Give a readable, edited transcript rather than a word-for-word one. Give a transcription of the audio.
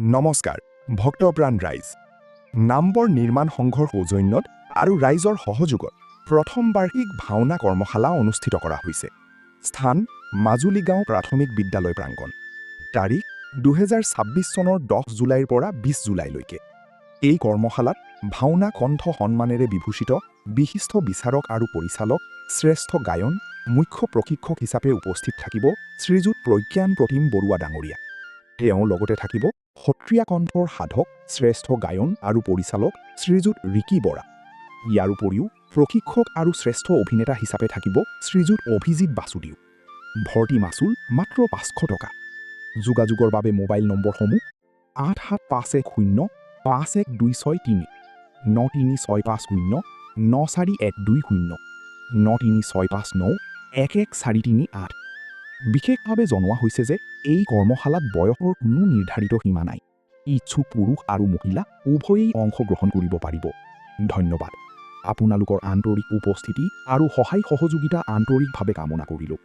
নমস্কাৰ ভক্তপ্ৰাণ ৰাইজ নামবৰ নিৰ্মাণ সংঘৰ সৌজন্যত আৰু ৰাইজৰ সহযোগত প্ৰথম বাৰ্ষিক ভাওনা কৰ্মশালা অনুষ্ঠিত কৰা হৈছে। স্থান মাজুলী গাঁও প্ৰাথমিক বিদ্যালয় প্ৰাংগণ। তাৰিখ 2026 চনৰ 10 জুলাইৰ পৰা 20 জুলাইলৈকে। এই কৰ্মশালাত ভাওনা কণ্ঠ সন্মানেৰে বিভূষিত বিশিষ্ট বিচাৰক আৰু পৰিচালক শ্ৰেষ্ঠ গায়ন মুখ্য প্ৰশিক্ষক হিচাপে উপস্থিত থাকিব শ্ৰীযুত প্ৰজ্ঞান প্ৰতিম বৰুৱা ডাঙৰীয়া। তেওঁ লগতে থাকিব সত্ৰীয়া কণ্ঠৰ সাধক শ্ৰেষ্ঠ গায়ন আৰু পৰিচালক শ্ৰীযুত ৰিকি বৰা। ইয়াৰ উপৰিও প্ৰশিক্ষক আৰু শ্ৰেষ্ঠ অভিনেতা হিচাপে থাকিব শ্ৰীযুত অভিজিত বাসুদেউ। ভৰ্তি মাচুল মাত্ৰ 500 টকা। যোগাযোগৰ বাবে মোবাইল নম্বৰসমূহ 8751051263, 93650 94120, 93659 11438। বিশেষভাৱে জনোৱা হৈছে যে এই কৰ্মশালাত বয়সৰ কোনো নিৰ্ধাৰিত সীমা নাই। ইচ্ছুক পুৰুষ আৰু মহিলা উভয়েই অংশগ্ৰহণ কৰিব পাৰিব। ধন্যবাদ। আপোনালোকৰ আন্তৰিক উপস্থিতি আৰু সহায় সহযোগিতা আন্তৰিকভাৱে কামনা কৰিলোঁ।